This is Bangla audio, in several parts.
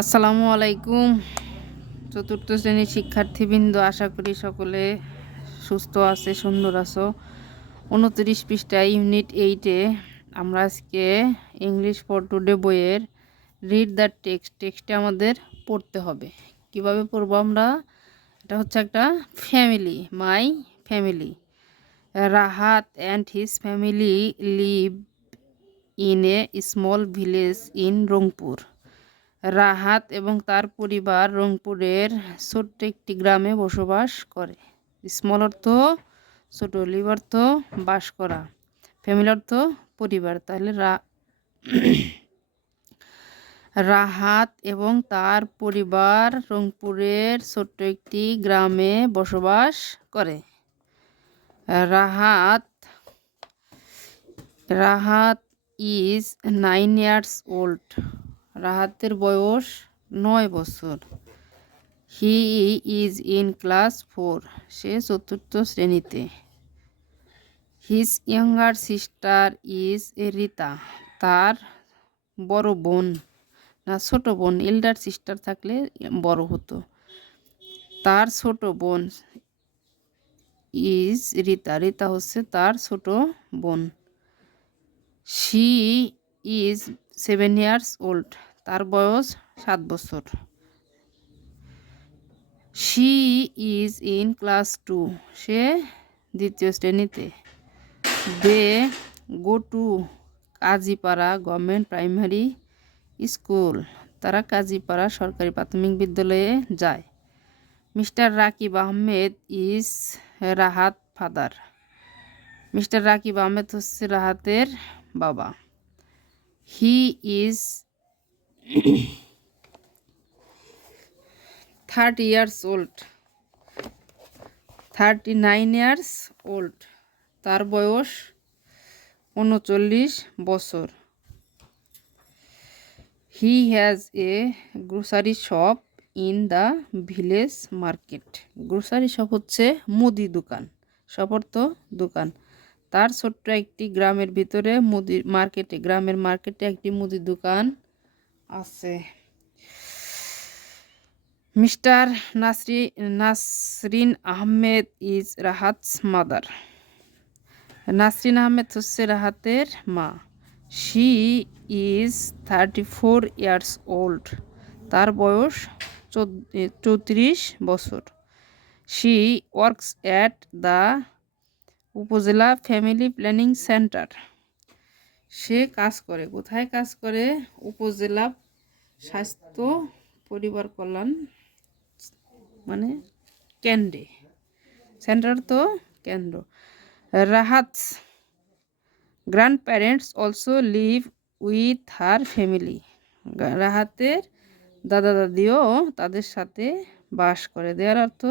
আসসালামু আলাইকুম। চতুর্থ শ্রেণীর শিক্ষার্থীবৃন্দ, আশা করি সকলে সুস্থ আছে, সুন্দর আছো। 29 পৃষ্ঠায় ইউনিট 8-এ আমরা আজকে ইংলিশ ফর টুডে বইয়ের রিড দ্য টেক্সটে আমাদের পড়তে হবে। কিভাবে পড়বো আমরা? এটা হচ্ছে একটা family, my family. Rahat and his family live in a small village in Rangpur. Rahat এবং তার পরিবার রংপুরের ছোট্ট একটি গ্রামে বসবাস করে। স্মল অর্থ ছোট, লিভ অর্থ বাস করা, ফ্যামিলি অর্থ পরিবার। তাহলে রাহাত এবং তার পরিবার রংপুরের ছোট্ট একটি গ্রামে বসবাস করে। Rahat Rahat is 9 years old. রাহাতের বয়স 9 বছর। He is in class 4. সে চতুর্থ শ্রেণীতে। His younger sister is Rita. তার বড় বোন, না ছোট বোন, এল্ডার সিস্টার থাকলে বড় হতো। তার ছোট বোন ইজ রিতা. রিতা হচ্ছে তার ছোট বোন। She is 7 years old. তার বয়স 7 বছর। She is in class 2. সে দ্বিতীয় শ্রেণীতে। They go to Kazipara government primary school. তারা কাজীপাড়া সরকারি প্রাথমিক বিদ্যালয়ে যায়। Mister Rakib Ahmed is Rahat father. Mister Rakib Ahmed হচ্ছে রাহাতের বাবা। He is 30 years old. 39 years old. তার বয়স 39 বছর। He has a grocery shop in the village market. Grocery shop হচ্ছে মুদি দোকান, শপ অর্থ দোকান। তার ছোট্ট একটি গ্রামের ভিতরে গ্রামের মার্কেটে একটি মুদি দোকান আছে। Mister Nasrin Ahmed is Rahat's mother. Nasrin Ahmed হচ্ছে রাহাতের মা। She is 34 years old. তার বয়স 34 বছর। She works at the upazila family planning centre. সে কাজ করে, কোথায় কাজ করে? উপজেলা স্বাস্থ্য পরিবার কল্যাণ মানে কেন্দ্রে। সেন্টার তো কেন্দ্র। Rahat's grandparents also live with her family. রাহাতের দাদা দাদিও তাদের সাথে বাস করে। দেয়ার অর্থ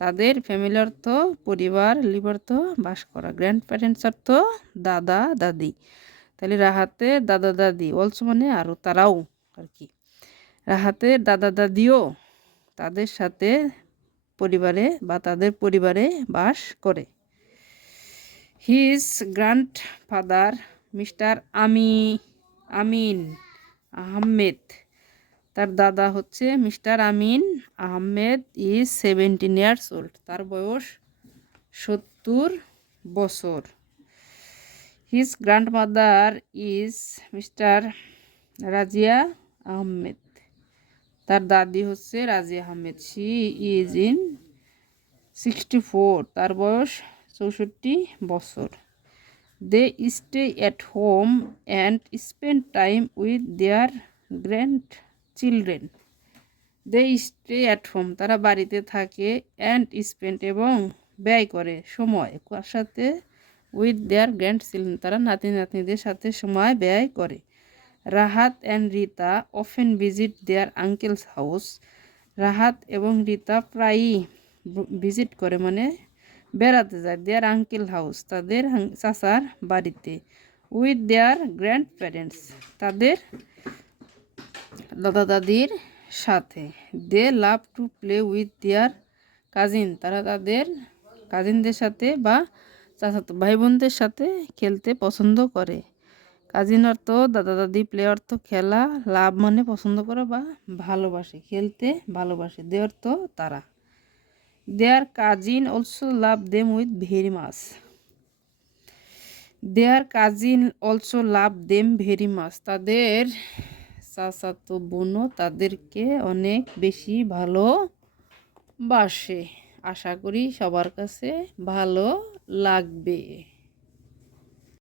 তাদের, ফ্যামিলি অর্থ পরিবার, লিভ অর্থ বাস করা, গ্র্যান্ড প্যারেন্টস অর্থ দাদা দাদি। তাহলে রাহাতের দাদা দাদি, অলসো মানে আরও, তারাও আর কি। রাহাতের দাদা দাদিও তাদের সাথে পরিবারে বা তাদের পরিবারে বাস করে। His grandfather mister Amin Ahmed. তার দাদা হচ্ছে mister Amin Ahmed is 17 years old. তার বয়স 70 বছর। His grandmother is mister Razia Ahmed. তার দাদি হচ্ছে Razia Ahmed. She is in 64. তার বয়স 64 বছর। They stay at home and spend time with their grandchildren. They stay at home, তারা বাড়িতে থাকে, অ্যান্ড স্পেন্ড এবং ব্যয় করে সময়, কার সাথে? উইথ দেয়ার গ্র্যান্ড চিলড্রেন, তারা নাতি নাতনিদের সাথে সময় ব্যয় করে। Rahat and Rita often visit their uncles house. Rahat এবং রিতা প্রায়ই ভিজিট করে মানে বেড়াতে যায়, দেয়ার আঙ্কেল হাউস, তাদের চাচার বাড়িতে। উইথ দেয়ার গ্র্যান্ড প্যারেন্টস, তাদের দাদা দাদির সাথে। They love to play with their cousin, তারা তাদের কাজিনদের সাথে বা চাচাতো ভাই বোনদের সাথে খেলতে পছন্দ করে। কাজিন অর্থ দাদা দাদি, প্লে অর্থ খেলা, লাভ মানে পছন্দ করা বা ভালোবাসে, খেলতে ভালোবাসে, দে অর্থ তারা। Their cousin also love them with very much. Their cousin also love them very much. তাদের চাচাতো বোনও তাদেরকে অনেক বেশি ভালোবাসে। আশা করি সবার কাছে ভালো লাগবে।